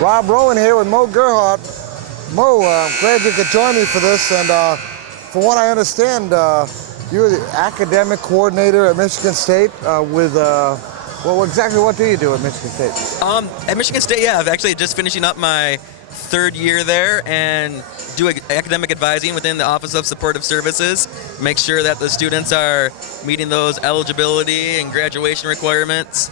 Rob Rowan here with Mo Gerhardt. Mo, I'm glad you could join me for this. And from what I understand, you're the academic coordinator at Michigan State well, exactly what do you do at Michigan State? At Michigan State, yeah, I'm actually just finishing up my third year there and do academic advising within the Office of Supportive Services. Make sure that the students are meeting those eligibility and graduation requirements.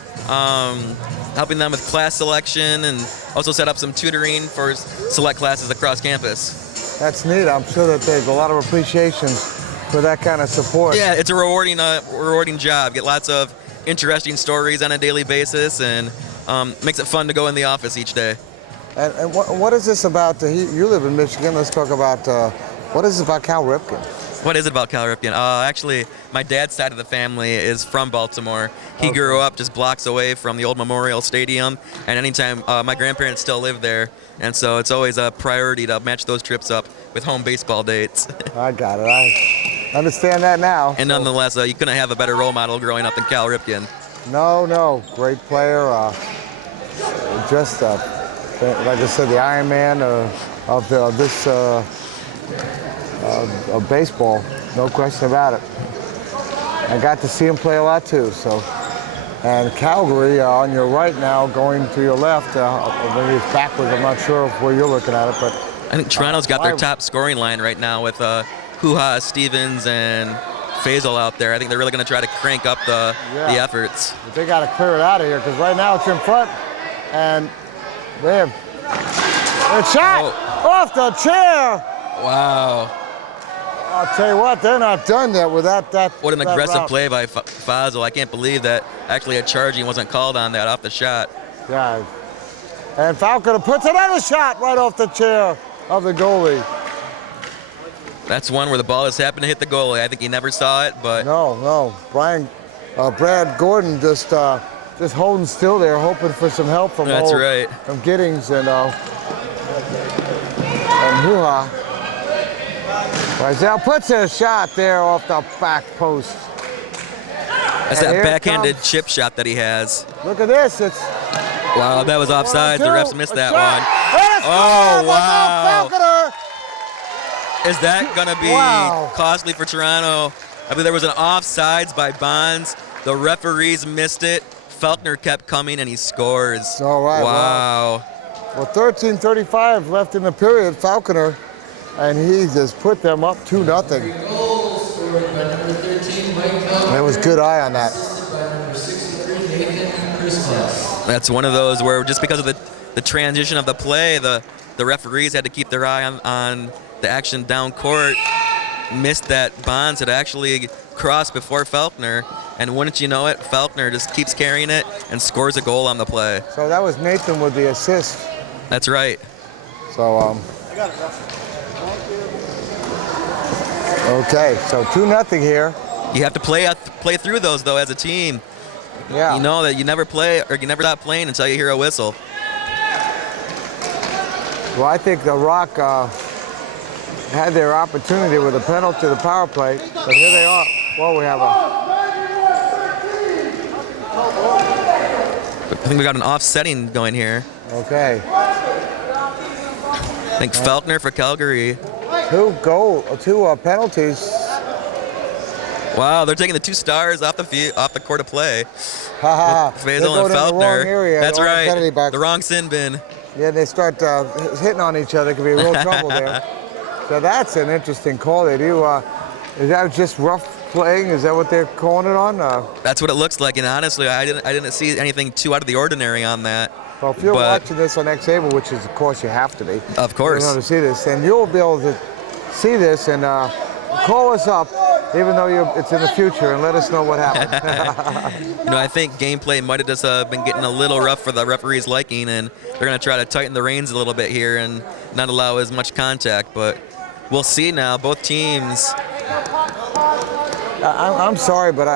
Helping them with class selection and also set up some tutoring for select classes across campus. That's neat. I'm sure that there's a lot of appreciation for that kind of support. Yeah, it's a rewarding job. Get lots of interesting stories on a daily basis and makes it fun to go in the office each day. And what is this about? You live in Michigan. Let's talk about what is it about Cal Ripken? What is it about Cal Ripken? Actually, my dad's side of the family is from Baltimore. He grew up just blocks away from the old Memorial Stadium, and anytime my grandparents still live there, and so it's always a priority to match those trips up with home baseball dates. I got it. I understand that now. And nonetheless, you couldn't have a better role model growing up than Cal Ripken. No, great player. Just like I said, the Iron Man of baseball, no question about it. I got to see him play a lot too. So, and Calgary on your right now, going to your left. Maybe it's backwards. I'm not sure where you're looking at it, but I think Toronto's got their top scoring line right now with Hoo-Ha, Stevens, and Faisal out there. I think they're really going to try to crank up the efforts. But they got to clear it out of here because right now it's in front, and they have a shot off the chair. Wow. I'll tell you what, they're not done yet with that. What an aggressive play by Faisal. I can't believe that actually a charging wasn't called on that off the shot. Yeah. And Falconer puts another shot right off the chair of the goalie. That's one where the ball just happened to hit the goalie. I think he never saw it, but no. Brad Gordon just holding still there, hoping for some help from from Giddings and Hoo-Ha. Rizal puts a shot there off the back post. That's that backhanded chip shot that he has. Look at this. Wow, that was offside. The refs missed that one. Oh, wow. Is that going to be costly for Toronto? I mean, there was an offsides by Bonds. The referees missed it. Faulkner kept coming, and he scores. All right. Wow. Well, 13:35 left in the period. Falconer, and he just put them up 2-0. There was good eye on that. That's one of those where just because of the transition of the play, the referees had to keep their eye on the action down court. Missed that Bonds had actually crossed before Faulkner, and wouldn't you know it, Faulkner just keeps carrying it and scores a goal on the play. So that was Nathan with the assist. That's right. So okay, so 2-0 here. You have to play through those though as a team. Yeah. You know that you never play or you never stop playing until you hear a whistle. Well, I think the Rock had their opportunity with a penalty to the power play, but here they are. Well, we have I think we got an offsetting going here. Okay. I think Faulkner for Calgary. Two penalties. Wow, they're taking the 2 stars off the court of play. Faisal and Faulkner. That's right. The wrong sin bin. Yeah, they start hitting on each other. It could be real trouble there. So that's an interesting call. They do. Is that just rough playing? Is that what they're calling it on? That's what it looks like. And honestly, I didn't see anything too out of the ordinary on that. Well, if you're watching this on X-Able, which is, of course, you have to be. Of course. You know, to see this, and you'll be able to see this and call us up, even though it's in the future, and let us know what happened. I think gameplay might have just been getting a little rough for the referee's liking, and they're going to try to tighten the reins a little bit here and not allow as much contact. But we'll see now. Both teams. I'm sorry, but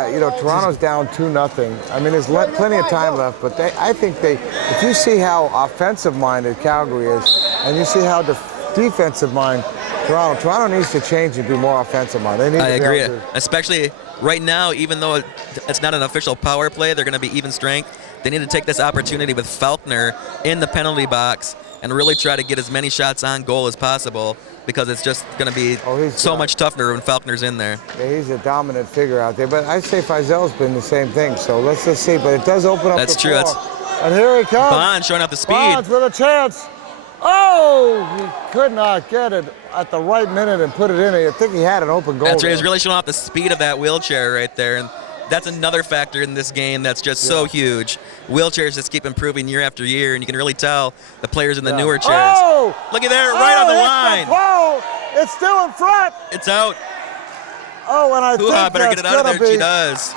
Toronto's down 2-0. I mean, there's plenty of time left, but I think if you see how offensive-minded Calgary is, and you see how defensive-minded Toronto needs to change and be more offensive-minded. I agree, especially right now, even though it's not an official power play, they're going to be even strength. they need to take this opportunity with Faulkner in the penalty box and really try to get as many shots on goal as possible, because it's just going to be so much tougher when Faulkner's in there. Yeah, he's a dominant figure out there, but I'd say Feisel's been the same thing, so let's just see. But it does open up That's the true. floor. And here he comes. Bond showing off the speed. Bonds with a chance. Oh, he could not get it at the right minute and put it in. I think he had an open goal. That's right. He's really showing off the speed of that wheelchair right there. And that's another factor in this game that's just so huge. Wheelchairs just keep improving year after year, and you can really tell the players in the newer chairs. Oh! Look at there, right on the line. Whoa! It's still in front. It's out. Oh, and I think better that's get it out of there. gonna be She does.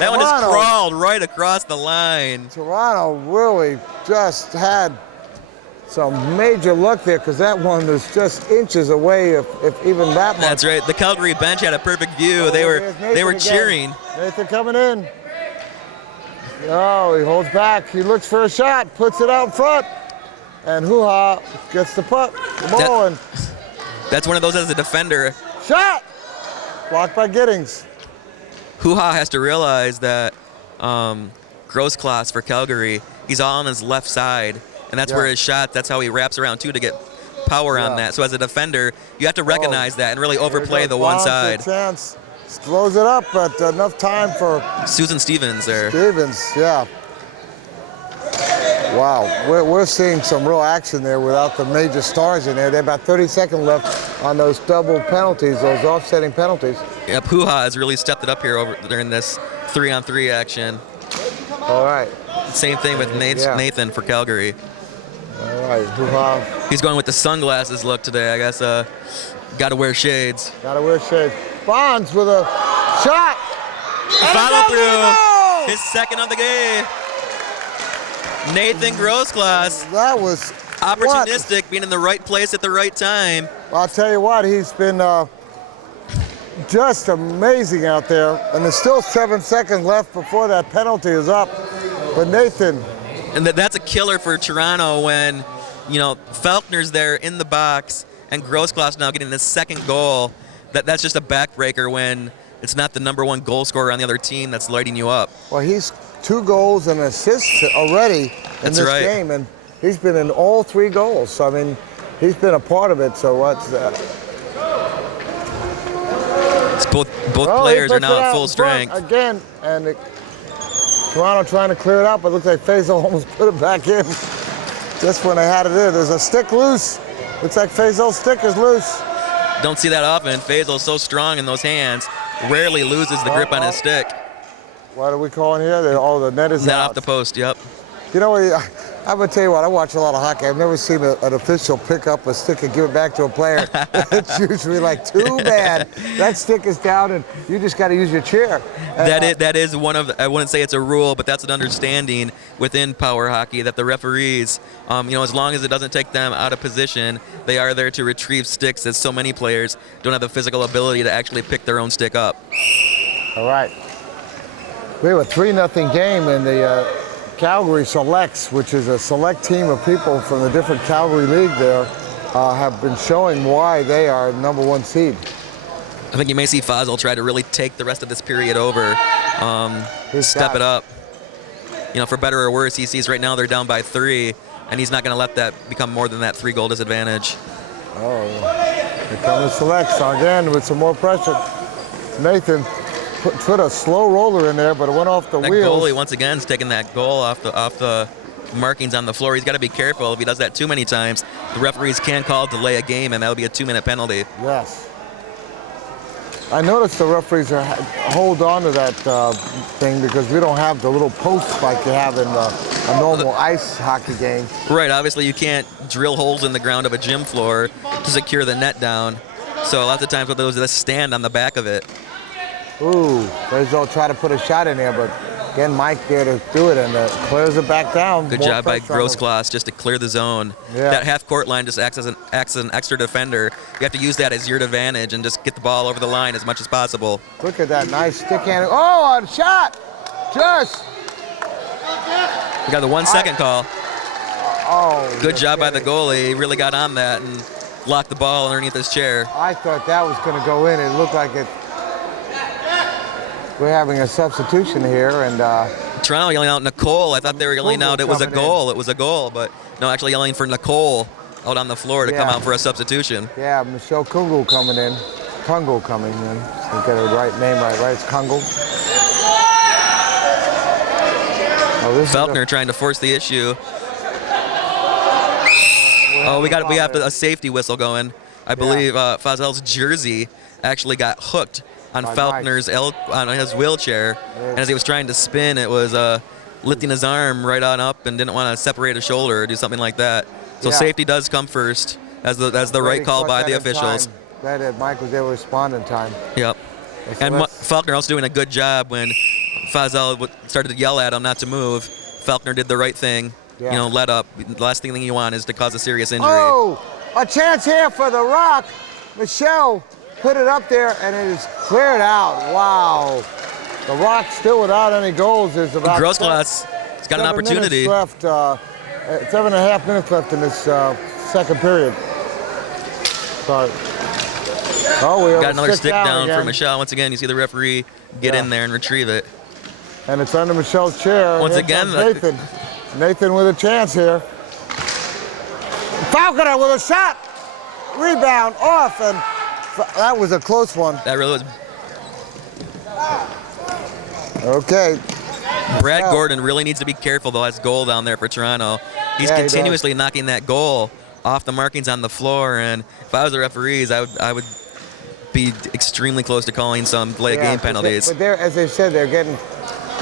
That one just crawled right across the line. Toronto really just had some major luck there, because that one was just inches away, if even that much. That's right. The Calgary bench had a perfect view. They were cheering. Nathan coming in. Oh, he holds back. He looks for a shot, puts it out front, and Hoo-Ha gets the puck. The ball, and that's one of those as a defender. Shot! Blocked by Giddings. Hoo-Ha has to realize that Grossclass for Calgary, he's all on his left side, and that's where his shot, that's how he wraps around too to get power on that. So as a defender, you have to recognize that and really overplay the one side. Chance. Throws it up, but enough time for Susan Stevens there. Stevens, yeah. Wow, we're seeing some real action there without the major stars in there. They have about 30 seconds left on those double penalties, those offsetting penalties. Yep, Hoo-Ha has really stepped it up here during this 3-on-3 action. All right. Same thing with Nathan for Calgary. All right, Hoo-Ha. He's going with the sunglasses look today. I guess got to wear shades. Got to wear shades. Bonds with a shot. Follow through. His second of the game. Nathan Grossclass. That was opportunistic, being in the right place at the right time. I'll tell you what, he's been just amazing out there. And there's still 7 seconds left before that penalty is up. But Nathan. And that's a killer for Toronto when, Faulkner's there in the box and Grossclass now getting his second goal. That's just a backbreaker when it's not the number one goal scorer on the other team that's lighting you up. Well, he's 2 goals and assists already in this game, and he's been in all 3 goals. So, I mean, he's been a part of it. So what's that? It's both players are now at full strength. Again, and Toronto trying to clear it out, but it looks like Faisal almost put it back in just when they had it in. There's a stick loose. Looks like Faisal's stick is loose. Don't see that often. Faisal's so strong in those hands, rarely loses the grip on his stick. What are we calling here? The net is net out. Off the post, yep. You know, I'm going to tell you what, I watch a lot of hockey. I've never seen an official pick up a stick and give it back to a player. It's usually like, too bad. That stick is down and you just got to use your chair. That is one of I wouldn't say it's a rule, but that's an understanding within power hockey that the referees, as long as it doesn't take them out of position, they are there to retrieve sticks, as so many players don't have the physical ability to actually pick their own stick up. All right. We have a 3-0 game in the Calgary Selects, which is a select team of people from the different Calgary league there, have been showing why they are number 1 seed. I think you may see Fazal try to really take the rest of this period over, step it up. For better or worse, he sees right now they're down by 3, and he's not going to let that become more than that 3-goal disadvantage. Oh, here come the Selects again with some more pressure. Nathan put a slow roller in there, but it went off the wheels. That goalie once again is taking that goal off the markings on the floor. He's got to be careful. If he does that too many times, the referees can call delay a game, and that'll be a 2-minute penalty. Yes. I noticed the referees hold on to that thing because we don't have the little posts like you have in a normal ice hockey game. Right. Obviously, you can't drill holes in the ground of a gym floor to secure the net down. So lots of times what those just stand on the back of it. Ooh, Faisal try to put a shot in there, but again, Mike there to do it and clears it back down. Good job by Grossclass just to clear the zone. Yeah. That half-court line just acts as an extra defender. You have to use that as your advantage and just get the ball over the line as much as possible. Look at that nice stick handling. Oh, a shot! Just. We got the 1-second call. Oh. Good job by the goalie. He really got on that and locked the ball underneath his chair. I thought that was going to go in. It looked like it. We're having a substitution here, and Toronto yelling out Nicole. I thought they were yelling out it was a goal. It was a goal, but no, actually yelling for Nicole out on the floor to come out for a substitution. Yeah, Michelle Kungle coming in. Kungle coming in. So get her right name right. It's Kungle. Oh, Faulkner trying to force the issue. Oh, we have a safety whistle going. I believe Fazel's jersey actually got hooked on Faulkner's on his wheelchair, and as he was trying to spin, it was lifting his arm right on up and didn't want to separate his shoulder or do something like that. So safety does come first as the right call by the officials. Glad that Mike was able to respond in time. Yep. And Faulkner also doing a good job when Fazel started to yell at him not to move. Faulkner did the right thing. Yeah. You know, let up. The last thing you want is to cause a serious injury. Oh, a chance here for the Rock. Michelle put it up there, and it is cleared out. Wow. The Rock still without any goals. There's about Grossglass has got an opportunity. Left, 7.5 minutes left in this second period. Sorry. Oh, we got another stick down again for Michelle. Once again, you see the referee get in there and retrieve it. And it's under Michelle's chair. Once again, Nathan. Nathan with a chance here. Falconer with a shot. Rebound off, and that was a close one. That really was. Okay. Brad Gordon really needs to be careful, the last goal down there for Toronto. He's continuously knocking that goal off the markings on the floor, and if I was the referees, I would be extremely close to calling some late game penalties. But as they said, they're getting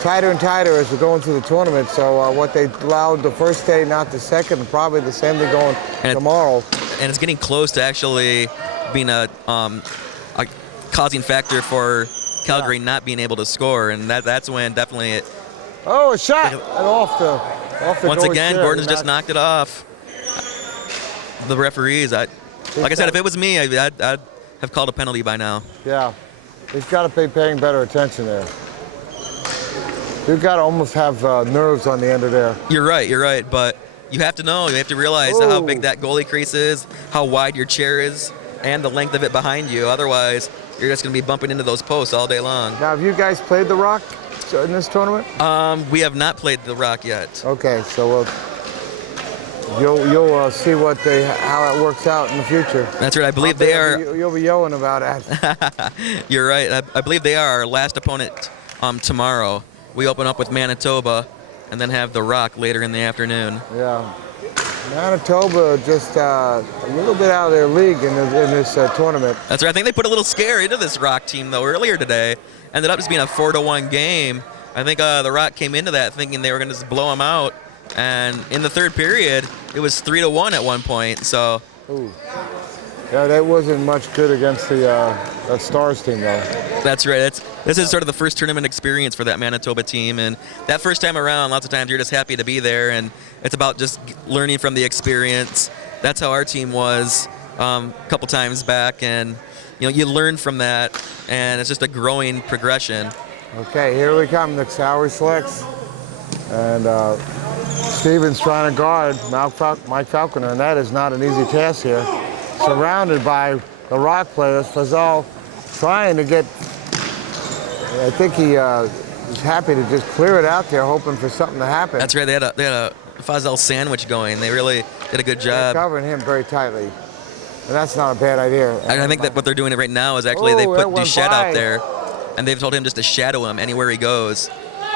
tighter and tighter as we're going through the tournament. So what they allowed the first day, not the second, and probably the same thing going tomorrow. And it's getting close to actually being a causing factor for Calgary not being able to score, and that's when definitely it. Oh, a shot! And off the once again, Gordon's just knocked it off. The referees, like I said, if it was me, I'd have called a penalty by now. Yeah, he's got to be paying better attention there. You've got to almost have nerves on the end of there. You're right, but you have to know, you have to realize how big that goalie crease is, how wide your chair is, and the length of it behind you. Otherwise, you're just going to be bumping into those posts all day long. Now, have you guys played the Rock in this tournament? We have not played the Rock yet. Okay, so you'll see how it works out in the future. That's right. I believe they are. You'll be yelling about it. You're right. I believe they are our last opponent tomorrow. We open up with Manitoba, and then have the Rock later in the afternoon. Yeah, Manitoba just a little bit out of their league in this tournament. That's right. I think they put a little scare into this Rock team though earlier today. Ended up just being a 4-1 game. I think the Rock came into that thinking they were going to just blow them out, and in the third period, it was 3-1 at one point. So. Ooh. Yeah, that wasn't much good against the that Stars team though. That's right. This is sort of the first tournament experience for that Manitoba team, and that first time around, lots of times you're just happy to be there, and it's about just learning from the experience. That's how our team was a couple times back, and you learn from that, and it's just a growing progression. Okay, here we come. The Sauer selects, and Stevens trying to guard Mike Falconer, and that is not an easy task here. Surrounded by the Rock players, Fazal trying to get. I think he was happy to just clear it out there, hoping for something to happen. That's right. They had a Fazal sandwich going. They really did a good job. They're covering him very tightly, and that's not a bad idea. I think that what they're doing right now is actually they put Duchette out there, and they've told him just to shadow him anywhere he goes.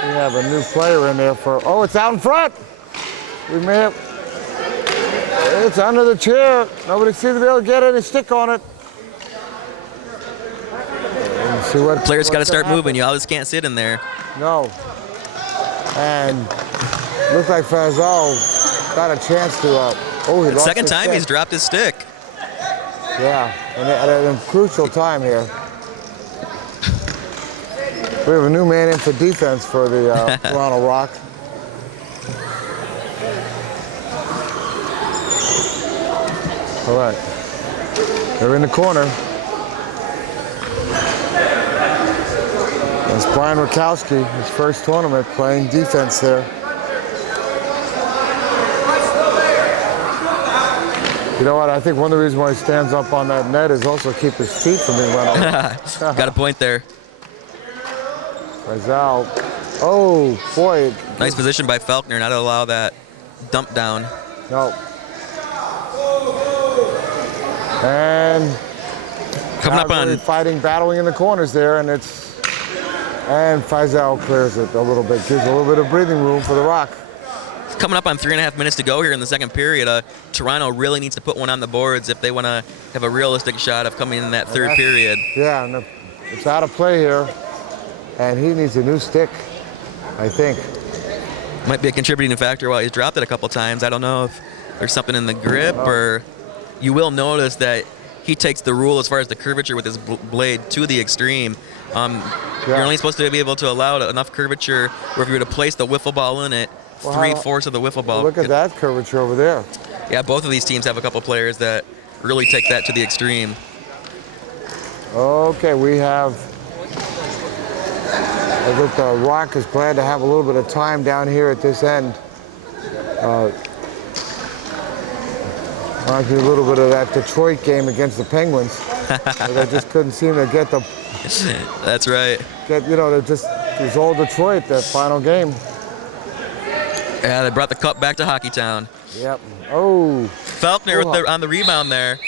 We have a new player in there for. Oh, it's out in front. We may have. It's under the chair. Nobody seems to be able to get any stick on it. See what players got to start moving. You always can't sit in there. No. And looks like Fazal got a chance to. He lost second time stick. He's dropped his stick. Yeah, and at a crucial time here. We have a new man in for defense for the Toronto Rock. All right, they're in the corner. That's Brian Rakowski, his first tournament, playing defense there. You know what? I think one of the reasons why he stands up on that net is also keep his feet from being run over. Got a point there. Fazal Oh, boy. Nice position by Faulkner, not to allow that dump down. No. And Coming up on battling in the corners there, and Faisal clears it a little bit, gives a little bit of breathing room for the Rock. Coming up on 3.5 minutes to go here in the second period. Toronto really needs to put one on the boards if they want to have a realistic shot of coming in that third period. Yeah, and it's out of play here, and he needs a new stick, I think. Might be a contributing factor while he's dropped it a couple times. I don't know if there's something in the grip, or you will notice that he takes the rule as far as the curvature with his blade to the extreme. You're only supposed to be able to allow enough curvature where if you were to place the wiffle ball in it, 3/4 of the wiffle ball. Look at that curvature over there. Yeah, both of these teams have a couple players that really take that to the extreme. Okay, we have. I think the Rock is glad to have a little bit of time down here at this end. Reminds me a little bit of that Detroit game against the Penguins. They just couldn't seem to get the. That's right. It was all Detroit, that final game. Yeah, they brought the cup back to Hockeytown. Yep. Oh. Faulkner on the rebound there.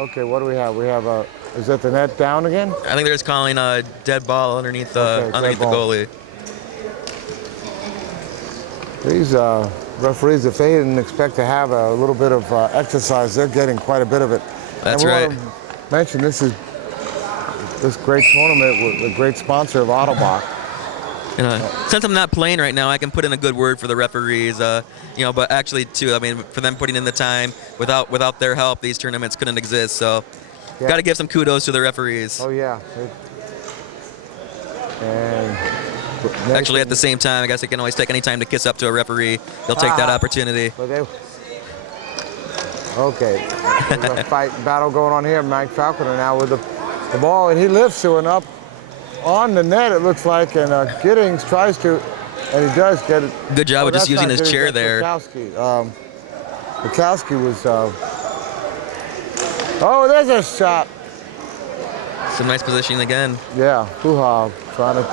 Okay, what do we have? We have is that the net down again? I think they're just calling a dead ball underneath the goalie. These referees, if they didn't expect to have a little bit of exercise, they're getting quite a bit of it. That's right. I mention this great tournament with a great sponsor of Autobach. Since I'm not playing right now, I can put in a good word for the referees. But actually, too, I mean, for them putting in the time, without their help, these tournaments couldn't exist. So, got to give some kudos to the referees. Oh yeah. And actually, at the same time, I guess they can always take any time to kiss up to a referee. They'll take that opportunity. Okay. There's a battle going on here. Mike Falconer now with the ball, and he lifts to and up on the net, it looks like, and Giddings tries to, and he does get it. Good job of just using his chair there. Bukowski was, there's a shot. Some nice positioning again. Yeah, Hoo-ha, trying to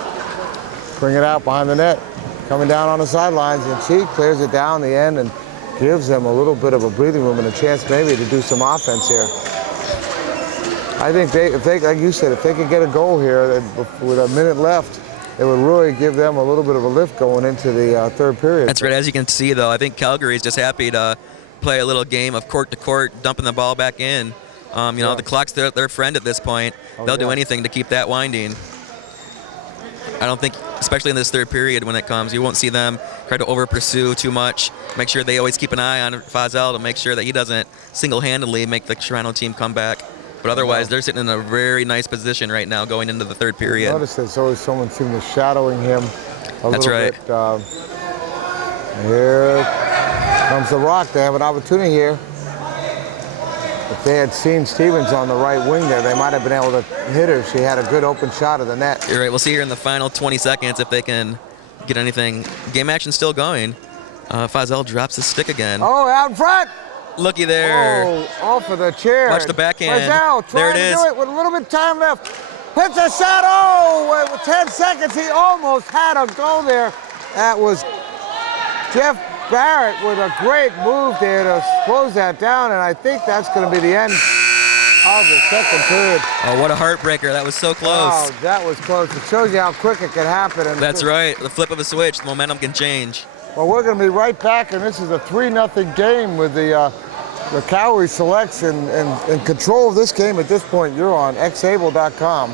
bring it out behind the net. Coming down on the sidelines, and she clears it down the end and gives them a little bit of a breathing room and a chance maybe to do some offense here. I think if they, like you said, if they could get a goal here with a minute left, it would really give them a little bit of a lift going into the third period. That's right. As you can see, though, I think Calgary is just happy to play a little game of court to court, dumping the ball back in. The clock's their friend at this point. They'll do anything to keep that winding. I don't think, especially in this third period when it comes, you won't see them try to over-pursue too much. Make sure they always keep an eye on Faisal to make sure that he doesn't single-handedly make the Toronto team come back. But otherwise, they're sitting in a very nice position right now going into the third period. Notice there's always someone seeming to shadowing him a little bit. Here comes the Rock. They have an opportunity here. If they had seen Stevens on the right wing there, they might have been able to hit her. She had a good open shot of the net. You're right. We'll see here in the final 20 seconds if they can get anything. Game action's still going. Faisal drops his stick again. Oh, out in front! Looky there. Oh, off of the chair. Watch the backhand. Faisal there it is. Do it with a little bit of time left. Hits a shot. Oh, with 10 seconds, he almost had a goal there. That was Jeff Barrett with a great move there to close that down, and I think that's going to be the end of the second period. Oh, what a heartbreaker. That was so close. Oh, that was close. It shows you how quick it can happen. And that's right. The flip of a switch, the momentum can change. Well, we're going to be right back, and this is a 3-0 game with the Calgary Selects in control of this game at this point. You're on xable.com.